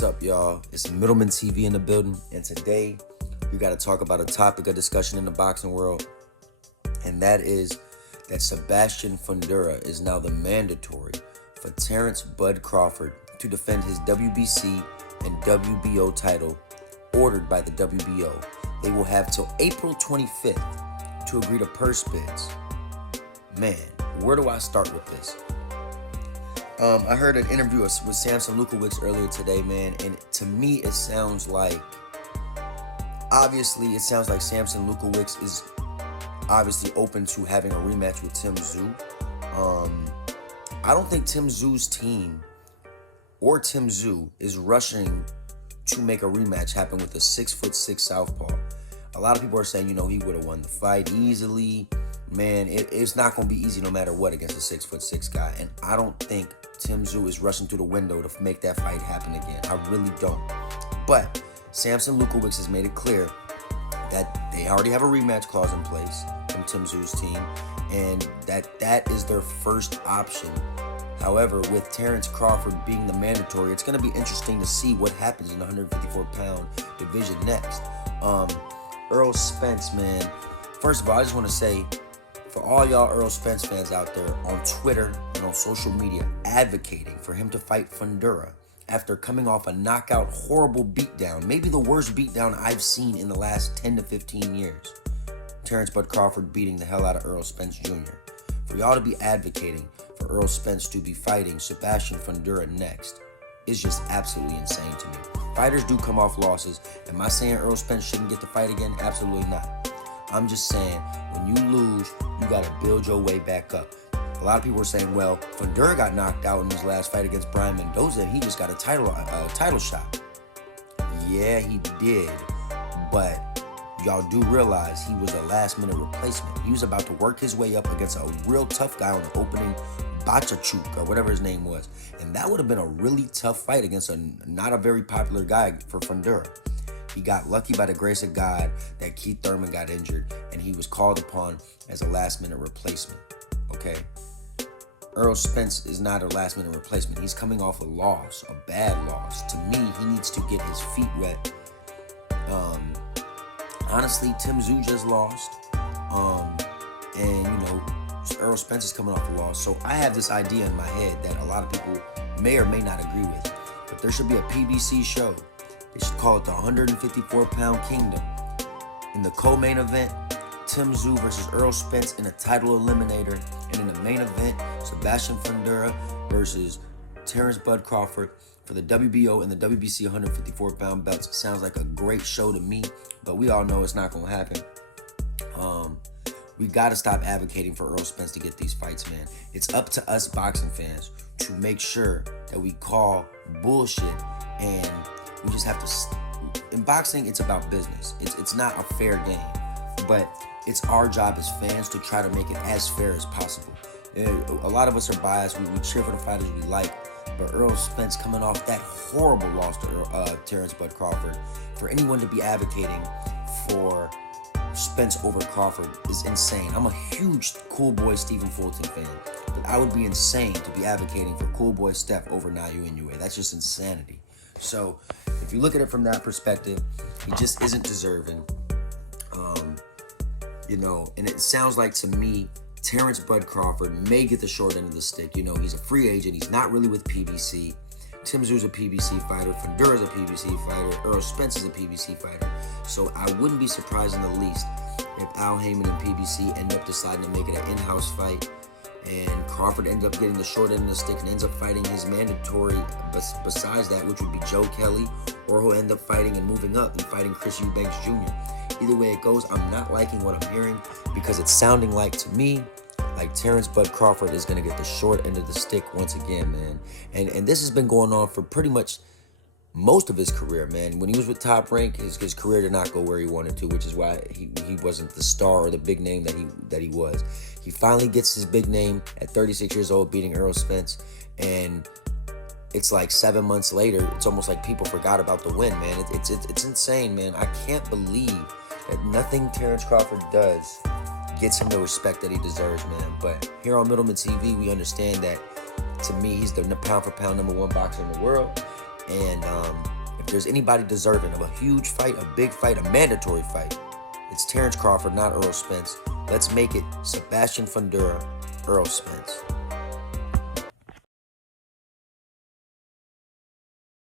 What's up, y'all? It's Middleman TV in the building, and today we got to talk about a topic of discussion in the boxing world, and that is that Sebastian Fundora is now the mandatory for Terrance "Bud" Crawford to defend his WBC and WBO title ordered by the WBO. They will have till April 25th to agree to purse bids. Man, where do I start with this? I heard an interview with Samson Lukowicz earlier today, man, and to me it sounds like Samson Lukowicz is obviously open to having a rematch with Tim Tszyu. I don't think Tim Tszyu's team or Tim Tszyu is rushing to make a rematch happen with a 6'6" southpaw. A lot of people are saying, he would have won the fight easily. Man, it's not going to be easy no matter what against a 6'6" guy, and I don't think Tim Tszyu is rushing through the window to make that fight happen again. I really don't. But Samson Lukowicz has made it clear that they already have a rematch clause in place from Tim Tszyu's team, and that is their first option. However, with Terrance Crawford being the mandatory, it's going to be interesting to see what happens in the 154-pound division next. Errol Spence, man. First of all, I just want to say, for all y'all Errol Spence fans out there on Twitter and on social media advocating for him to fight Fundora after coming off a knockout, horrible beatdown, maybe the worst beatdown I've seen in the last 10 to 15 years. Terrance "Bud" Crawford beating the hell out of Errol Spence Jr. For y'all to be advocating for Errol Spence to be fighting Sebastian Fundora next is just absolutely insane to me. Fighters do come off losses. Am I saying Errol Spence shouldn't get to fight again? Absolutely not. I'm just saying, when you lose, you got to build your way back up. A lot of people are saying, well, Fundora got knocked out in his last fight against Brian Mendoza, and he just got a title shot. Yeah, he did. But y'all do realize he was a last-minute replacement. He was about to work his way up against a real tough guy on the opening, Bachachuk, or whatever his name was. And that would have been a really tough fight against not a very popular guy for Fundora. He got lucky by the grace of God that Keith Thurman got injured, and he was called upon as a last-minute replacement, okay? Errol Spence is not a last-minute replacement. He's coming off a loss, a bad loss. To me, he needs to get his feet wet. Honestly, Tim Tszyu just lost, and, Errol Spence is coming off a loss. So I have this idea in my head that a lot of people may or may not agree with, but there should be a PBC show. They should call it the 154-pound Kingdom. In the co-main event, Tim Tszyu versus Errol Spence in a title eliminator. And in the main event, Sebastian Fundora versus Terrance "Bud" Crawford for the WBO and the WBC 154-pound belts. Sounds like a great show to me, but we all know it's not going to happen. We got to stop advocating for Errol Spence to get these fights, man. It's up to us boxing fans to make sure that we call bullshit, and we just have to. In boxing, it's about business. It's not a fair game, but it's our job as fans to try to make it as fair as possible. A lot of us are biased. We cheer for the fighters we like, but Errol Spence coming off that horrible loss to Terrance "Bud" Crawford, for anyone to be advocating for Spence over Crawford is insane. I'm a huge Cool Boy Stephen Fulton fan, but I would be insane to be advocating for Cool Boy Steph over Nayu Inoue. That's just insanity. So if you look at it from that perspective, he just isn't deserving. And it sounds like to me, Terrance "Bud" Crawford may get the short end of the stick. He's a free agent. He's not really with PBC. Tim Tszyu's a PBC fighter. Fundora's a PBC fighter. Errol Spence is a PBC fighter. So I wouldn't be surprised in the least if Al Heyman and PBC end up deciding to make it an in-house fight, and Crawford ends up getting the short end of the stick and ends up fighting his mandatory besides that, which would be Joe Kelly, or he'll end up fighting and moving up and fighting Chris Eubanks Jr. Either way it goes, I'm not liking what I'm hearing, because it's sounding like, to me, like Terrance "Bud" Crawford is going to get the short end of the stick once again, man. And this has been going on for pretty much most of his career, man. When he was with Top Rank, his career did not go where he wanted to, which is why he wasn't the star or the big name that he was. He finally gets his big name at 36 years old, beating Errol Spence, and it's like 7 months later, it's almost like people forgot about the win, man. It's insane, man. I can't believe that nothing Terrance Crawford does gets him the respect that he deserves, man. But here on Middleman TV, we understand that, to me, he's the pound-for-pound #1 boxer in the world. And if there's anybody deserving of a huge fight, a big fight, a mandatory fight, it's Terrance Crawford, not Errol Spence. Let's make it Sebastian Fundora, Errol Spence.